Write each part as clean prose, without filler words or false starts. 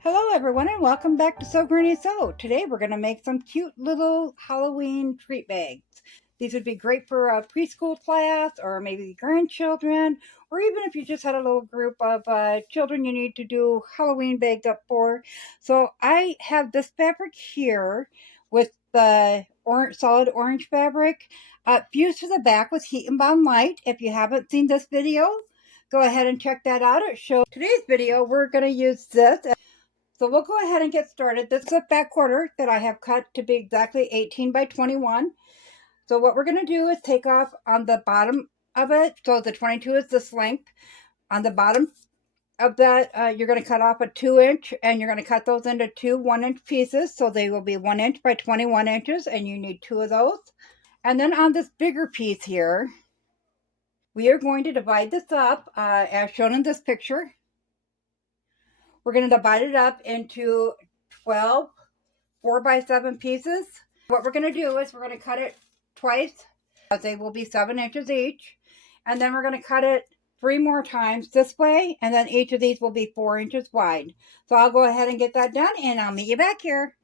Hello everyone and welcome back to Sew Granny Sew. Today we're going to make some cute little Halloween treat bags. These would be great for a preschool class or maybe grandchildren, or even if you just had a little group of children you need to do Halloween bags up for. So I have this fabric here with the solid orange fabric fused to the back with heat and bound light. If you haven't seen this video, go ahead and check that out. It shows today's video we're going to use this. So we'll go ahead and get started. This is a back quarter that I have cut to be exactly 18 by 21. So what we're going to do is take off on the bottom of it. So the 22 is this length. On the bottom of that, you're going to cut off a 2-inch, and you're going to cut those into two 1-inch pieces. So they will be 1 inch by 21 inches, and you need 2 of those. And then on this bigger piece here, we are going to divide this up as shown in this picture. We're going to divide it up into 12 4x7 pieces. What we're going to do is we're going to cut it twice. They will be 7 inches each. And then we're going to cut it 3 more times this way. And then each of these will be 4 inches wide. So I'll go ahead and get that done and I'll meet you back here.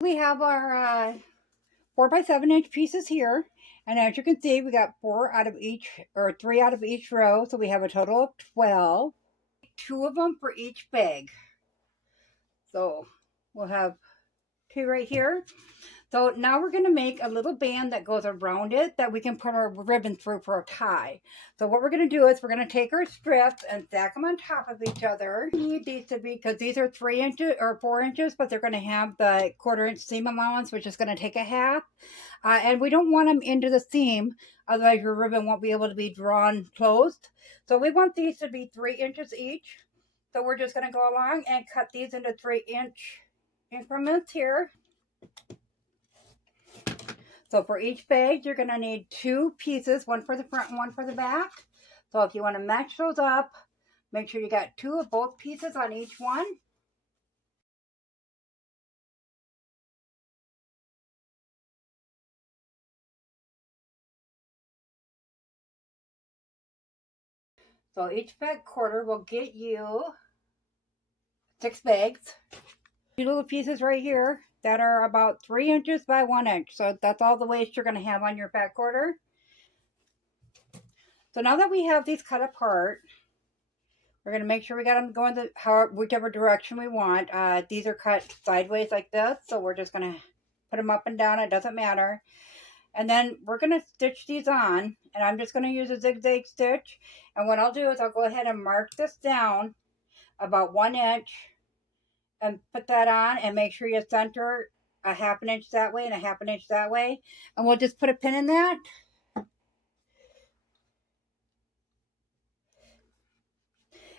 We have our 4x7 inch pieces here. And as you can see, we got 3 out of each row. So we have a total of 12. 2 of them for each bag. So we'll have 2 right here. So now we're going to make a little band that goes around it that we can put our ribbon through for a tie. So what we're going to do is we're going to take our strips and stack them on top of each other. We need these to be, because these are 3 inches or 4 inches, but they're going to have the 1/4 inch seam allowance, which is going to take a half. And we don't want them into the seam, otherwise your ribbon won't be able to be drawn closed. So we want these to be 3 inches each. So we're just going to go along and cut these into 3-inch increments here. So for each bag, you're going to need 2 pieces, one for the front and one for the back. So if you want to match those up, make sure you got 2 of both pieces on each one. So each bag quarter will get you 6 bags. 2 little pieces right here that are about 3 inches by 1 inch. So that's all the waste you're going to have on your back quarter. So now that we have these cut apart, we're going to make sure we got them going whichever direction we want. These are cut sideways like this, so we're just going to put them up and down. It doesn't matter. And then we're going to stitch these on, and I'm just going to use a zigzag stitch. And what I'll do is I'll go ahead and mark this down about 1 inch and put that on, and make sure you center a 1/2 inch that way and a 1/2 inch that way. And we'll just put a pin in that.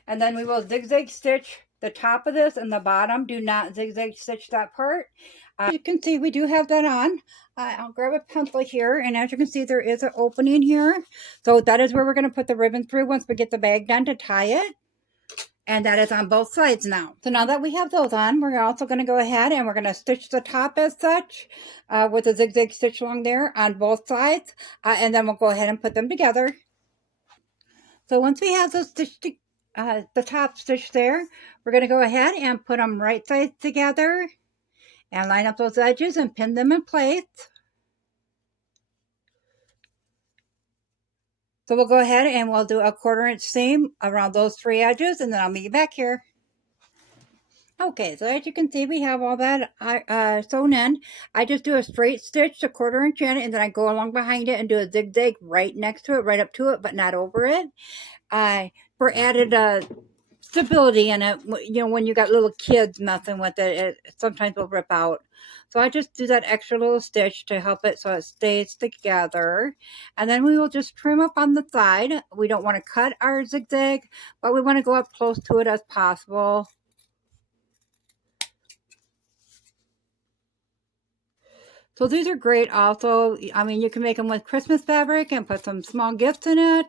And then we will zigzag stitch the top of this and the bottom. Do not zigzag stitch that part. You can see we do have that on. I'll grab a pencil here, and as you can see, there is an opening here. So that is where we're going to put the ribbon through once we get the bag done to tie it. And that is on both sides now. So now that we have those on, we're also going to go ahead and we're going to stitch the top as such with a zigzag stitch along there on both sides. And then we'll go ahead and put them together. So once we have those stitched the top stitch there, we're going to go ahead and put them right sides together and line up those edges and pin them in place. So we'll go ahead and we'll do a 1/4 inch seam around those 3 edges, and then I'll meet you back here. Okay, so as you can see, we have all that sewn in. I just do a straight stitch, a 1/4 inch in, and then I go along behind it and do a zigzag right next to it, right up to it, but not over it. For added stability in it, you know, when you got little kids messing with it, it sometimes will rip out. So I just do that extra little stitch to help it so it stays together. And then we will just trim up on the side. We don't want to cut our zigzag, but we want to go up close to it as possible. So these are great also. I mean, you can make them with Christmas fabric and put some small gifts in it.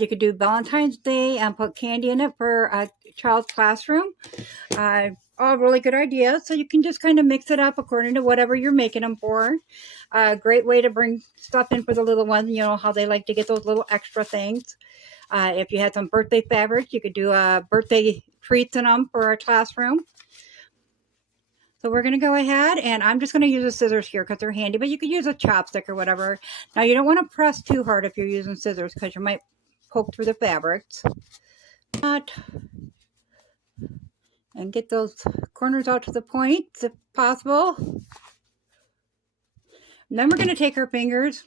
You could do Valentine's Day and put candy in it for a child's classroom. All really good ideas. So you can just kind of mix it up according to whatever you're making them for. Great way to bring stuff in for the little ones. You know how they like to get those little extra things. If you had some birthday fabric, you could do birthday treats in them for a classroom. So we're going to go ahead, and I'm just going to use the scissors here because they're handy, but you could use a chopstick or whatever. Now you don't want to press too hard if you're using scissors because you might poke through the fabrics. And get those corners out to the point if possible. And then we're going to take our fingers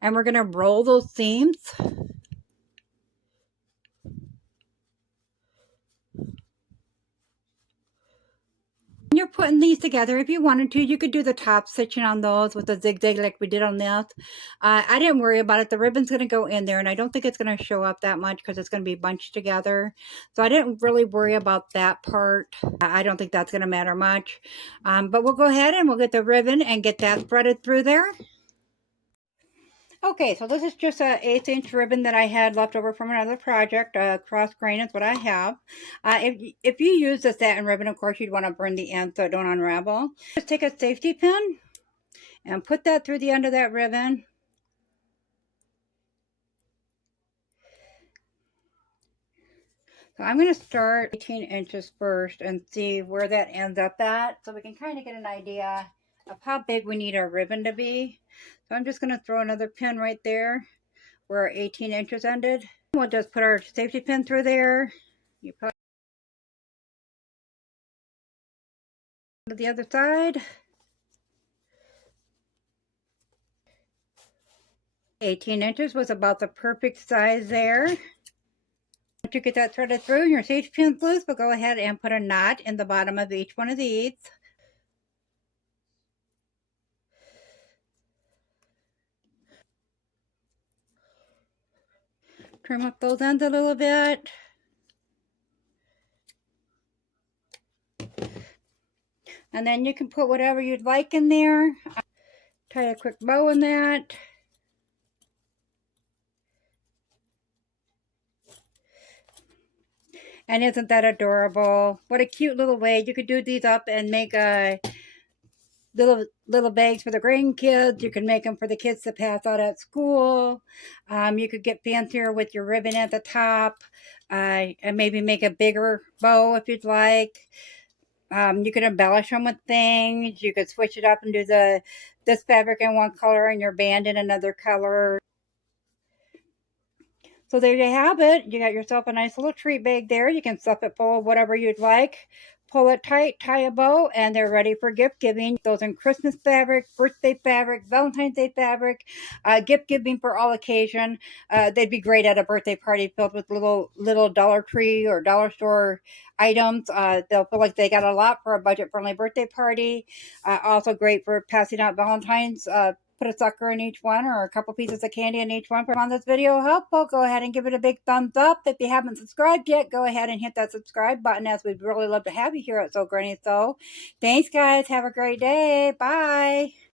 and we're going to roll those seams. When you're putting these together, if you wanted to, you could do the top stitching on those with a zigzag like we did on this. I didn't worry about it. The ribbon's going to go in there, and I don't think it's going to show up that much because it's going to be bunched together. So I didn't really worry about that part. I don't think that's going to matter much. But we'll go ahead and we'll get the ribbon and get that threaded through there. Okay, so this is just an 1/8 inch ribbon that I had left over from another project. Cross grain is what I have. If you use the satin ribbon, of course, you'd want to burn the end so it don't unravel. Just take a safety pin and put that through the end of that ribbon. So I'm going to start 18 inches first and see where that ends up at so we can kind of get an idea of how big we need our ribbon to be. So I'm just going to throw another pin right there where our 18 inches ended. We'll just put our safety pin through there. You put to the other side. 18 inches was about the perfect size there. Once you get that threaded through and your safety pin's loose, we'll go ahead and put a knot in the bottom of each one of these. Trim up those ends a little bit. And then you can put whatever you'd like in there. Tie a quick bow in that. And isn't that adorable? What a cute little way. You could do these up and make a little bags for the grandkids. You can make them for the kids to pass out at school. You could get fancier with your ribbon at the top, and maybe make a bigger bow if you'd like. You could embellish them with things. You could switch it up and do this fabric in one color and your band in another color. So there you have it. You got yourself a nice little treat bag there. You can stuff it full of whatever you'd like. Pull it tight, tie a bow, and they're ready for gift giving. Those in Christmas fabric, birthday fabric, Valentine's Day fabric, gift giving for all occasion. They'd be great at a birthday party filled with little Dollar Tree or dollar store items. They'll feel like they got a lot for a budget-friendly birthday party. Also great for passing out Valentine's. Put a sucker in each one or a couple pieces of candy in each one. If you found this video helpful, go ahead and give it a big thumbs up. If you haven't subscribed yet, go ahead and hit that subscribe button, as we'd really love to have you here at Sew Granny Sew. Thanks, guys. Have a great day. Bye.